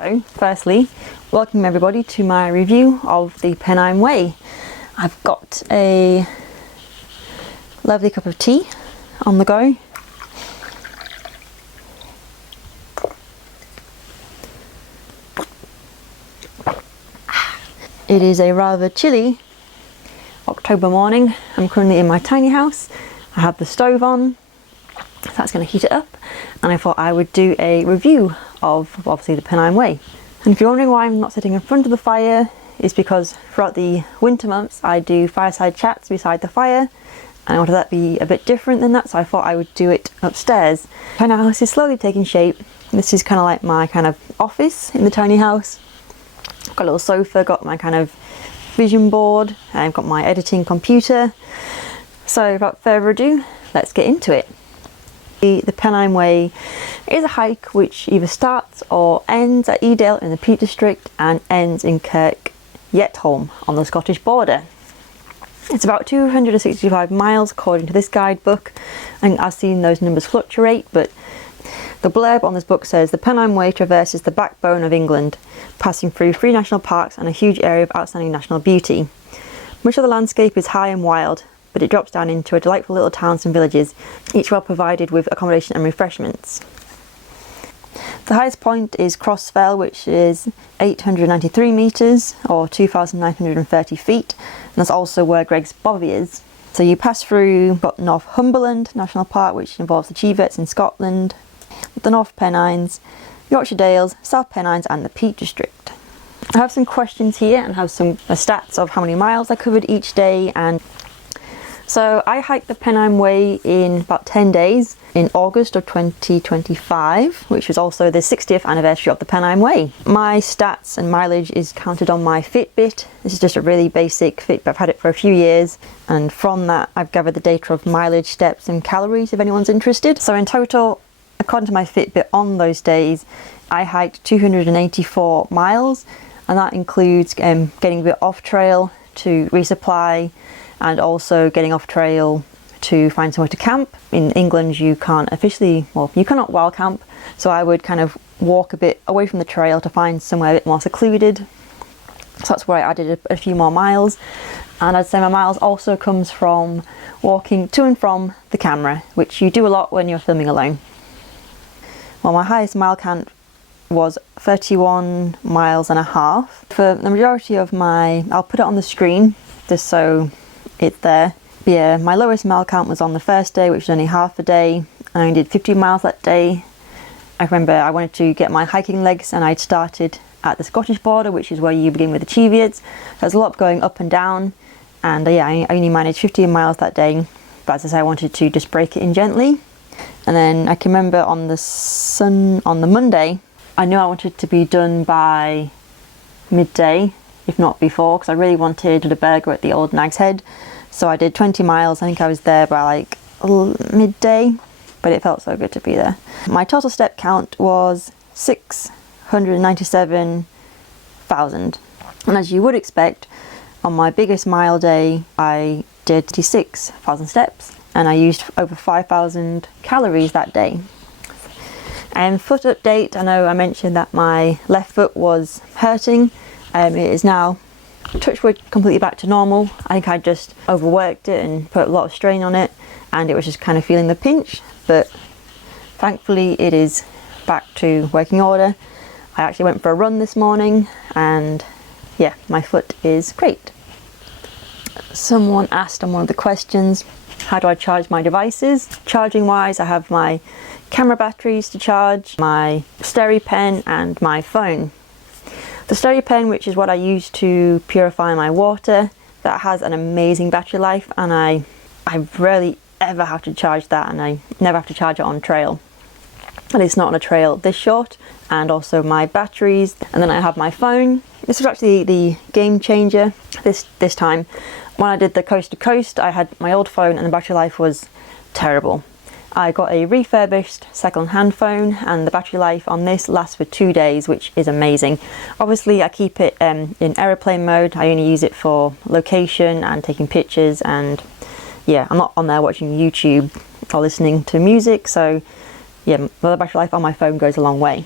So, firstly, welcome everybody to my review of the Pennine Way. I've got a lovely cup of tea on the go. It is a rather chilly October morning. I'm currently in my tiny house. I have the stove on, so that's going to heat it up, and I thought I would do a review of obviously the Pennine Way. And if you're wondering why I'm not sitting in front of the fire, it's because throughout the winter months I do fireside chats beside the fire, and I wanted that to be a bit different than that, so I thought I would do it upstairs. The tiny house is slowly taking shape. This is kind of like my kind of office in the tiny house. Got a little sofa, got my kind of vision board, and I've got my editing computer. So without further ado, let's get into it. The Pennine Way is a hike which either starts or ends at Edale in the Peak District and ends in Kirk Yetholm on the Scottish border. It's about 265 miles according to this guidebook, and I've seen those numbers fluctuate, but the blurb on this book says the Pennine Way traverses the backbone of England, passing through 3 national parks and a huge area of outstanding national beauty. Much of the landscape is high and wild, but it drops down into a delightful little towns and villages, each well provided with accommodation and refreshments. The highest point is Cross Fell, which is 893 metres or 2,930 feet, and that's also where Greg's Bovey is. So you pass through Northumberland National Park, which involves the Chevets in Scotland, the North Pennines, Yorkshire Dales, South Pennines and the Peak District. I have some questions here and have some stats of how many miles I covered each day. And so I hiked the Pennine Way in about 10 days in August of 2025, which was also the 60th anniversary of the Pennine Way. My stats and mileage is counted on my Fitbit. This is just a really basic Fitbit. I've had it for a few years, and from that I've gathered the data of mileage, steps and calories if anyone's interested. So in total, according to my Fitbit, on those days I hiked 284 miles, and that includes getting a bit off trail to resupply and also getting off trail to find somewhere to camp. In England you can't officially, well, you cannot wild camp, so I would kind of walk a bit away from the trail to find somewhere a bit more secluded. So that's where I added a few more miles, and I'd say my miles also comes from walking to and from the camera, which you do a lot when you're filming alone. Well, my highest mile count was 31 miles and a half. For the majority of I'll put it on the screen just so it's there. But yeah, my lowest mile count was on the first day, which was only half a day. I only did 50 miles that day. I remember I wanted to get my hiking legs, and I'd started at the Scottish border, which is where you begin with the Chevets. There's a lot going up and down, and yeah, I only managed 15 miles that day. But as I say, I wanted to just break it in gently. And then I can remember on the Monday, I knew I wanted to be done by midday, if not before, because I really wanted a burger at the Old Nag's Head. So I did 20 miles. I think I was there by like midday, but it felt so good to be there. My total step count was 697,000. And as you would expect, on my biggest mile day, I did 26,000 steps, and I used over 5,000 calories that day. And foot update, I know I mentioned that my left foot was hurting. It is now, touch wood, completely back to normal. I think I just overworked it and put a lot of strain on it, and it was just kind of feeling the pinch, but thankfully it is back to working order. I actually went for a run this morning, and yeah, my foot is great. Someone asked on one of the questions, how do I charge my devices? Charging wise, I have my camera batteries to charge, my stereo pen and my phone. The stereo pen, which is what I use to purify my water, that has an amazing battery life, and I rarely ever have to charge that, and I never have to charge it on trail. At least not on a trail this short. And also my batteries, and then I have my phone. This was actually the game changer this time. When I did the coast to coast, I had my old phone and the battery life was terrible. I got a refurbished second-hand phone, and the battery life on this lasts for 2 days, which is amazing. Obviously I keep it in aeroplane mode. I only use it for location and taking pictures, and yeah, I'm not on there watching YouTube or listening to music, so yeah, the battery life on my phone goes a long way.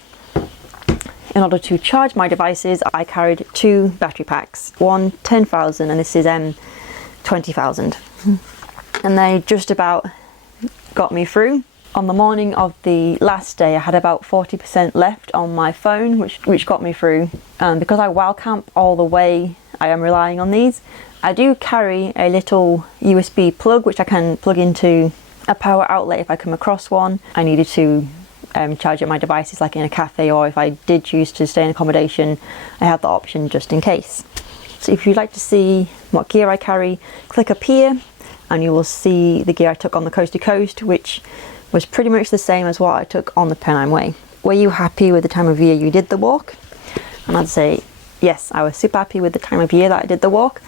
In order to charge my devices, I carried 2 battery packs, one 10,000 and this is 20,000. And they just about got me through. On the morning of the last day, I had about 40% left on my phone, which got me through. Because I wild camp all the way, I am relying on these. I do carry a little USB plug, which I can plug into a power outlet if I come across one. I needed to charge up my devices like in a cafe, or if I did choose to stay in accommodation, I have the option just in case. So if you'd like to see what gear I carry, click up here and you will see the gear I took on the coast to coast, which was pretty much the same as what I took on the Pennine Way. Were you happy with the time of year you did the walk? And I'd say yes, I was super happy with the time of year that I did the walk.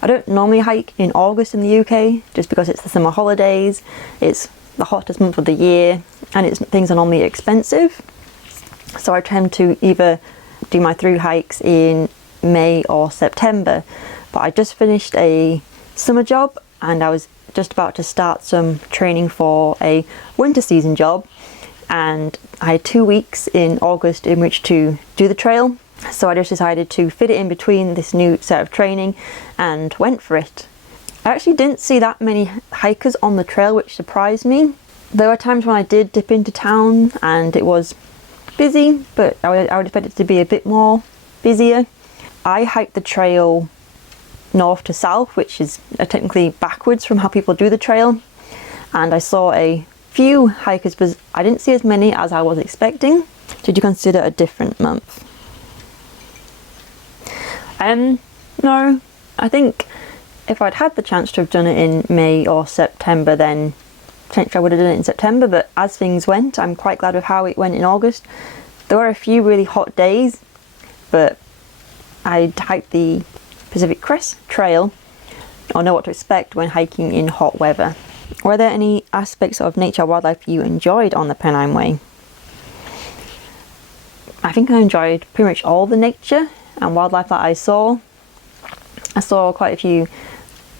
I don't normally hike in August in the UK just because it's the summer holidays, it's the hottest month of the year, and things are normally expensive. So I tend to either do my through hikes in May or September. But I just finished a summer job and I was just about to start some training for a winter season job, and I had 2 weeks in August in which to do the trail. So I just decided to fit it in between this new set of training and went for it. I actually didn't see that many hikers on the trail, which surprised me. There were times when I did dip into town and it was busy, but I would expect it to be a bit more busier. I hiked the trail north to south, which is technically backwards from how people do the trail, and I saw a few hikers, but I didn't see as many as I was expecting. Did you consider a different month? No, I think if I'd had the chance to have done it in May or September, then potentially I would have done it in September, but as things went, I'm quite glad with how it went in August. There were a few really hot days, but I hiked the Pacific Crest Trail, or know what to expect when hiking in hot weather. Were there any aspects of nature or wildlife you enjoyed on the Pennine Way? I think I enjoyed pretty much all the nature and wildlife that I saw. I saw quite a few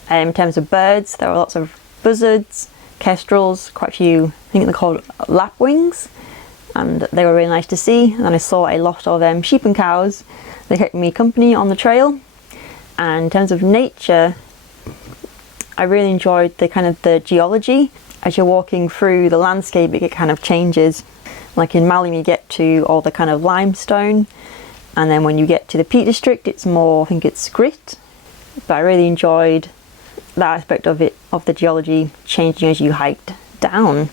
in terms of birds. There were lots of buzzards, kestrels, quite a few, I think they're called lapwings, and they were really nice to see. And I saw a lot of sheep and cows. They kept me company on the trail. And in terms of nature, I really enjoyed the geology. As you're walking through the landscape, it kind of changes. Like in Malling, you get to all the kind of limestone, and then when you get to the Peak District, it's more, I think it's grit. But I really enjoyed that aspect of it, of the geology changing as you hiked down.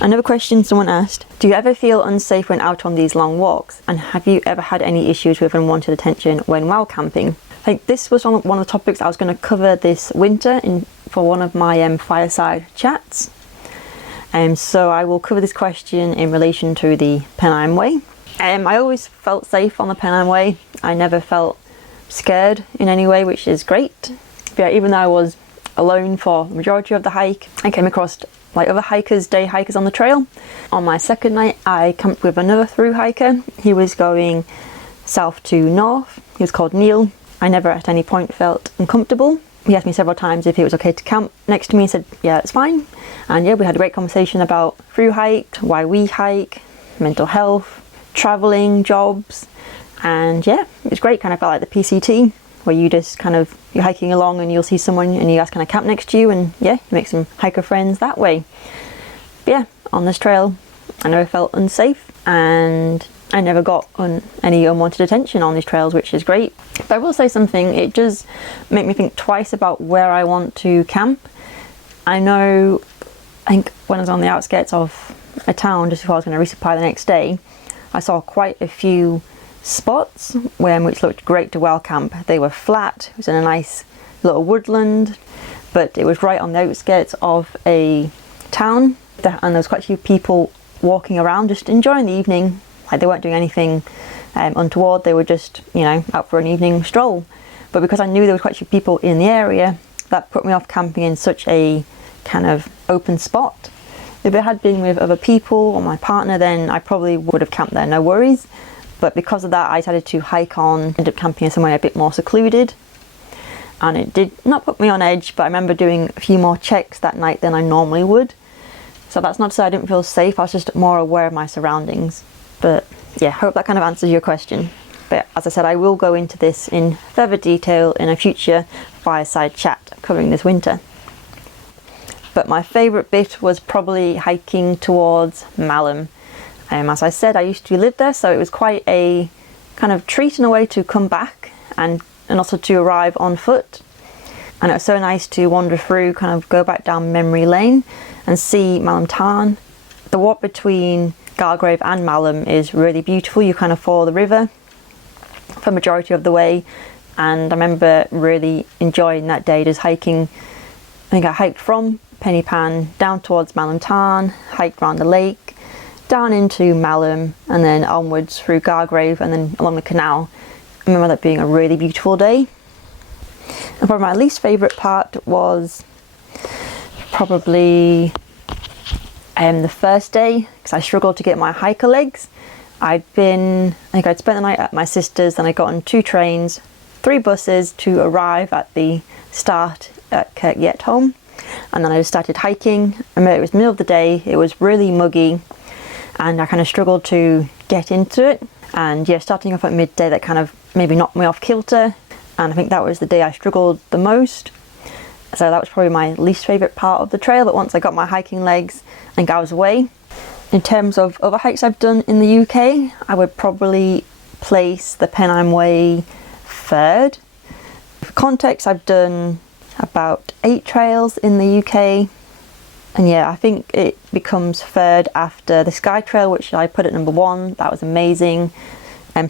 Another question someone asked, do you ever feel unsafe when out on these long walks? And have you ever had any issues with unwanted attention when wild camping? I think this was one of the topics I was going to cover this winter for one of my fireside chats. So I will cover this question in relation to the Pennine Way. I always felt safe on the Pennine Way. I never felt scared in any way, which is great. But yeah, even though I was alone for the majority of the hike, I came across like other hikers, day hikers on the trail. On my second night, I camped with another through hiker. He was going south to north. He was called Neil. I never at any point felt uncomfortable. He asked me several times if it was okay to camp next to me. I said, yeah, it's fine. And yeah, we had a great conversation about through hike, why we hike, mental health, traveling, jobs. And yeah, it was great. Kind of felt like the PCT, where you just you're hiking along and you'll see someone and you guys kind of camp next to you, and yeah, you make some hiker friends that way. But yeah, on this trail, I never felt unsafe, and I never got any unwanted attention on these trails, which is great. But I will say something, it does make me think twice about where I want to camp. I think when I was on the outskirts of a town, just before I was going to resupply the next day, I saw quite a few spots which looked great to wild camp. They were flat, it was in a nice little woodland, but it was right on the outskirts of a town, and there was quite a few people walking around just enjoying the evening. Like, they weren't doing anything untoward, they were just, out for an evening stroll. But because I knew there was quite a few people in the area, that put me off camping in such a kind of open spot. If it had been with other people or my partner, then I probably would have camped there, no worries. But because of that, I decided to hike on, ended up camping in somewhere a bit more secluded. And it did not put me on edge, but I remember doing a few more checks that night than I normally would. So that's not to say I didn't feel safe, I was just more aware of my surroundings. But yeah, hope that kind of answers your question. But as I said, I will go into this in further detail in a future fireside chat covering this winter. But my favourite bit was probably hiking towards Malham. As I said, I used to live there, so it was quite a kind of treat in a way to come back and also to arrive on foot. And it was so nice to wander through, kind of go back down memory lane and see Malham Tarn. The walk between Gargrave and Malham is really beautiful. You kind of follow the river for the majority of the way, and I remember really enjoying that day, just hiking. I think I hiked from Pennine down towards Malham Tarn, hiked around the lake, down into Malham, and then onwards through Gargrave and then along the canal. I remember that being a really beautiful day. And probably my least favourite part was probably the first day, because I struggled to get my hiker legs. I think I'd spent the night at my sister's, then I got on 2 trains, 3 buses to arrive at the start at Herriot home, and then I just started hiking. I remember it was middle of the day, it was really muggy, and I kind of struggled to get into it. And yeah, starting off at midday, that kind of maybe knocked me off kilter, and I think that was the day I struggled the most. So that was probably my least favourite part of the trail, but once I got my hiking legs, I think I was away. In terms of other hikes I've done in the UK, I would probably place the Pennine Way third. For context, I've done about 8 trails in the UK, and yeah, I think it becomes third after the Skye Trail, which I put at number 1. That was amazing.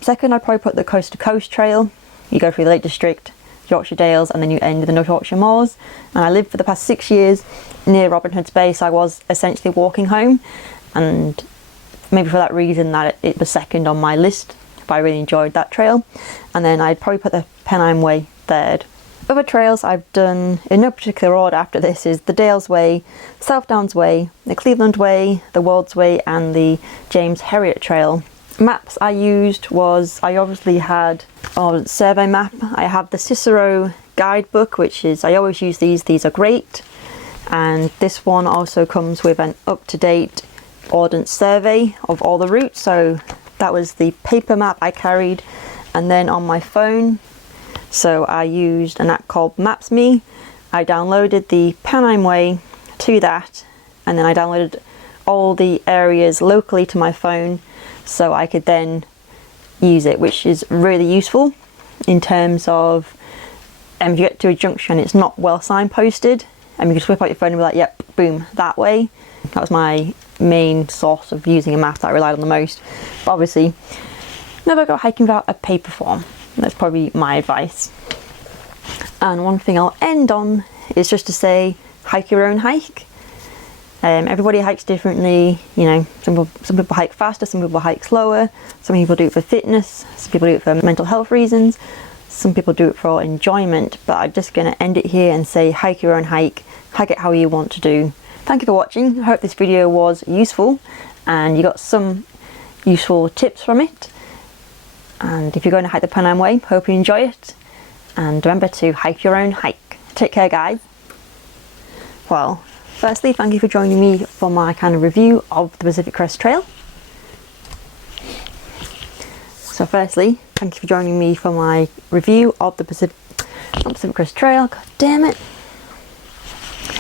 Second, I'd probably put the Coast to Coast Trail. You go through the Lake District, Yorkshire Dales, and then you end with the North Yorkshire Moors. And I lived for the past 6 years near Robin Hood's Bay, so I was essentially walking home, and maybe for that reason that it was second on my list, but I really enjoyed that trail. And then I'd probably put the Pennine Way third. Other trails I've done in no particular order after this is the Dales Way, South Downs Way, the Cleveland Way, the Wolds Way, and the James Herriot Trail. Maps I used was, I obviously had a survey map. I have the Cicero guidebook, which is, I always use these are great. And this one also comes with an up-to-date Ordnance survey of all the routes, so that was the paper map I carried. And then on my phone, so I used an app called Maps.me. I downloaded the Pennine Way to that, and then I downloaded all the areas locally to my phone so I could then use it, which is really useful in terms of if you get to a junction it's not well signposted, and you can just whip out your phone and be like, yep, boom, that way. That was my main source of using a map that I relied on the most. But obviously, never go hiking without a paper form. That's probably my advice. And one thing I'll end on is just to say, hike your own hike. Everybody hikes differently, you know, some people hike faster, some people hike slower, some people do it for fitness, some people do it for mental health reasons, some people do it for enjoyment, but I'm just going to end it here and say hike your own hike it how you want to do. Thank you for watching. I hope this video was useful and you got some useful tips from it. And if you're going to hike the Pennine Way, hope you enjoy it. And remember to hike your own hike. Take care, guys. Well, firstly, thank you for joining me for my kind of review of the Pacific Crest Trail. So firstly, thank you for joining me for my review of the Pacific Crest Trail. God damn it.